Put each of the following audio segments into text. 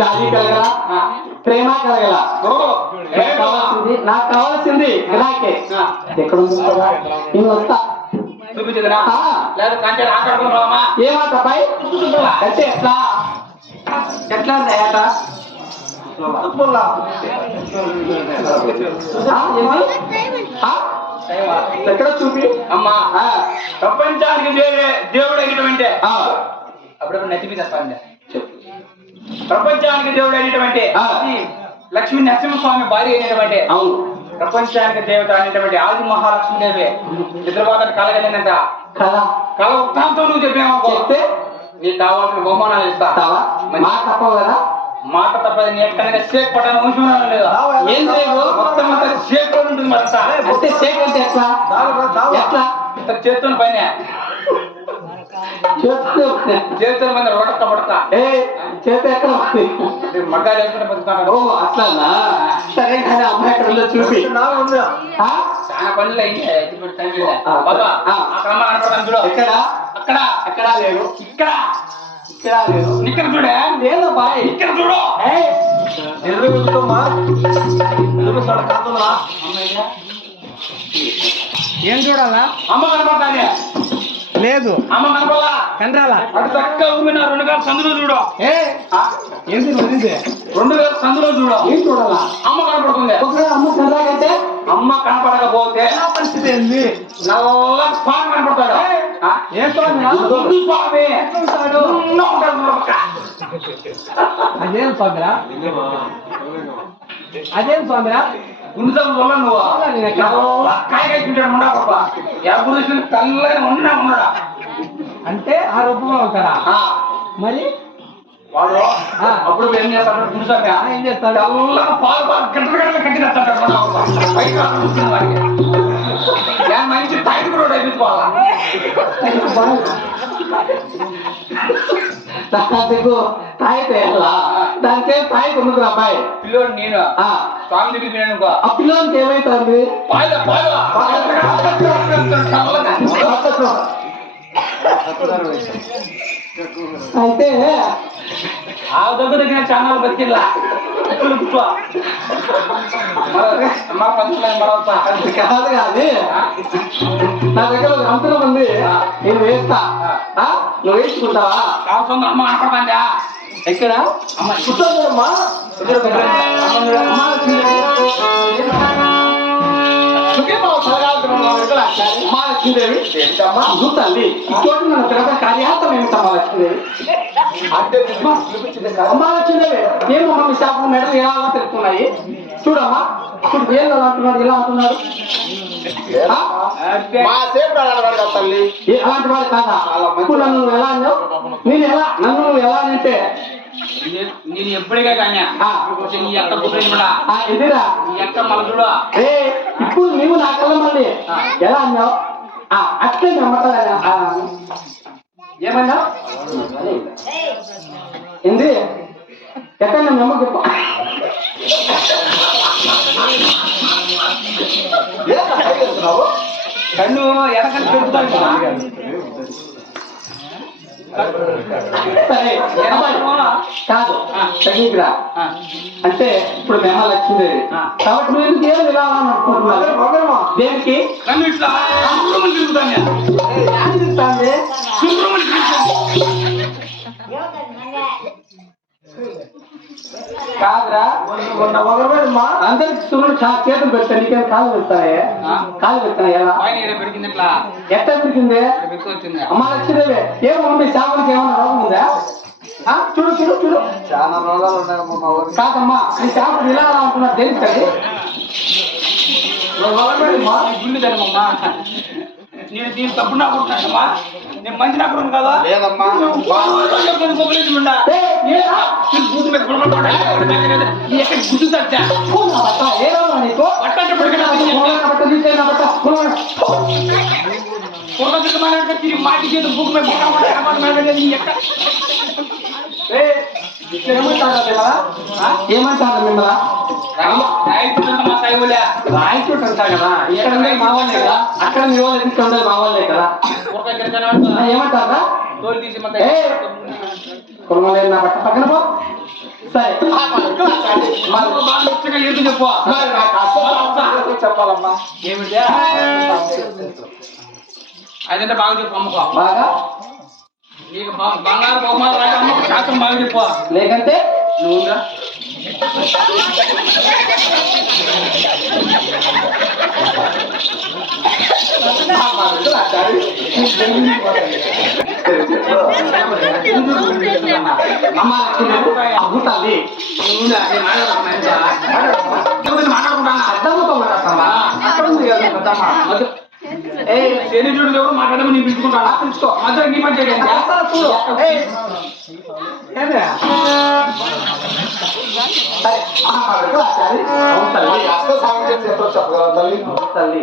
జాలి కలగల ప్రేమ కలగల నాకు కావాల్సింది నాకే ఎక్కడ ఉంది నేను వస్తా ఏమాట అబ్బాయి అంటే ఎట్లా ఎట్లా దయాట ఎక్కడ చూపి అమ్మా ప్రపంచానికి దేవుడు అయినటువంటి అప్పుడప్పుడు నచ్చిపి చెప్పండి ప్రపంచానికి దేవుడు అయినటువంటి లక్ష్మీ నరసింహస్వామి భార్య అయినటువంటి అవును ప్రపంచానికి దేవత అనేటువంటి ఆది మహాలక్ష్మీదేవి నిద్రపోత కలగలేనంట కళ ఉత్తాంతం నువ్వు చెప్పావు చెప్తే నీకు కావాల్సిన బహుమానాలు ఇస్తావా మాట తప్పవు కదా మాట తప్పది ఎక్కడైనా షేక్ పట్టాను వంశం లేదు ఏం చేయవు మొత్తం అంతా షేక్ ఉంటుంది మరి అంటే షేక్ అంటే ఎట్లా ఎట్లా చేతున్న పైన చేతుల మీద రొడక్క పడక చేత ఎక్కడ మగ్గాలు వేసుకుంటే బతుకుతాను. ఓ అట్లానా సరే కానీ అమ్మాయి ఎక్కడ చూపి చాలా పనులు ఎక్కడ అక్కడ ఎక్కడా లేరు ఇక్కడ ఇక్కడ లేరు ఇక్కడ చూడే లేదు బాయ్ ఇక్కడ చూడు ఏం చూడాలా అమ్మ కనపడతానే లేదు అమ్మ కనపడాలా కనరాలా అటు చక్కగా ఊపిన 2 గారు సందులో చూడు ఏంటి వదిలింది 2 గారు సందులో చూడు ఏం చూడాలా అమ్మ కనపడుతుంది ఒకవేళ అమ్మ చంద్రాగంటే అమ్మ కనపడకపోతే పరిస్థితి ఏంది నల్ల స్వామి కనపడతాడు ఏ స్వామి గుండు స్వామి అదేం స్వామిరా అదేం స్వామిరా గుండు స్వామి వల్ల నువ్వు కాయ కట్టుకుంటాడు ఉండా పాప ఎప్పుడు చూసిన తెల్లగా ఉన్నాడా అంటే ఆ రూపంలో ఉంటారా మరి వాడు అప్పుడు ఏం చేస్తాడు గుండు స్వామి ఏం చేస్తాడు తెల్లగా పాలు గంటలు కట్టినట్టాడు మంచి టైం కూడా అయిపోవాలా తాయితే దానికే తాయి కొనుకు అబ్బాయి పిల్లోడు నేను స్వామి దగ్గర పోయాను ఆ పిల్లోనికి ఏమైతుంది అయితే ఆ దగ్గర చాలా బతికిల్లా కాదు కాదు నా దగ్గర ఒక అంతరం ఉంది నేను వేస్తా నువ్వు వేసుకుంటావా అమ్మ కనపడతాందా ఎక్కడ అమ్మ కూర్చోమ్మా మహాలక్ష్మీదేవి చూస్తాండి ఇటువంటి మన తిరగ కార్యార్థం ఏమిటమ్మా లక్ష్మీదేవి అమ్మా లక్ష్మీదేవి ఏమమ్మా మీ షాపు మెడలు ఎలా తిరుగుతున్నాయి చూడమ్మా చూడు ఏళ్ళు ఎలా అంటున్నాడు ఇలా అంటున్నాడు అలాంటి వాడు కాదా ఇప్పుడు నన్ను ఎలా అన్నావు నన్ను నువ్వు ఎలా అంటే నేను ఎప్పుడుగా కానీ నీ ఎక్క కూడా ఎదిరా నీ ఎక్క మళ్ళీ చూడ ఇప్పుడు నువ్వు నా కళ్ళ మళ్ళీ ఎలా అన్నావు అట్లే నమ్మకాల ఏమన్నావు ఏంది ఎక్కడ నమ్మకం కన్ను ఎడకని పెడుతాను సరే కాదు తగ్గిరా అంటే ఇప్పుడు మహాలక్ష్మీదేవి కాబట్టి నువ్వు ఎందుకు ఏం ఇలా అనుకుంటున్నావు దేనికి కన్ను ఇట్లా కాదురా అందరికి సురుడు చేతులు పెడతా నీకేం కాలు పెడతానే కాలు పెడతానే ఎలా పెరిగింది ఎట్లా పెరిగింది అమ్మ లక్ష్మీదేవి ఏమో మీ శాపడికి ఏమన్నా రోగం ఉందా చూడు చూడు చూడు చాలా రోగాలు ఉన్నాయి కాదమ్మా నీ శాపడు ఇలా అంటున్నారు దేనికి గుండె ధర్మమ్మా నేను దీని తప్పుడు నా కొడుతున్నామ్మా నేను మంచి నా కొడుకు కదా లేదమ్మా ఎక్కడ గుడ్డు తచ్చా నీకు తిరిగి మాటి చేతి బుక్ ఏమంటారా మిమ్మల్ని? ఏమంటారా మిమ్మల్ని? మా సైవులే రాయచోటు అంటా కదా, ఇక్కడ ఉండేది మా వాళ్ళే కదా, అక్కడ మీ వాళ్ళు ఎందుకు ఉండేది మా వాళ్ళే కదా. ఏమంటారా? తోలు తీసి కొనలేదు నా బట్ట పక్కన పో. సరే చెప్పు చెప్పాలమ్మా. ఏమిటి అదంటే బాగా చెప్పు అమ్మకో బాగా నీకు బంగారు బహుమానం రాక అమ్మకు శాస్త్రం బాగా చెప్పు లేకంటే నువ్వురా అమ్మ అమ్ముతాది శని చూడు మాట్లాడమని నేను పిలుచుకుంటాను పిలుచుకో మధ్య నీ పని చేయండి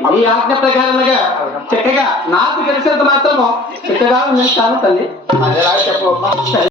నీ ఆజ్ఞ ప్రకారంగా చక్కగా నాకు తెలిసినంత మాత్రము చక్కగా నేను తల్లి. అదేలాగా చెప్పు.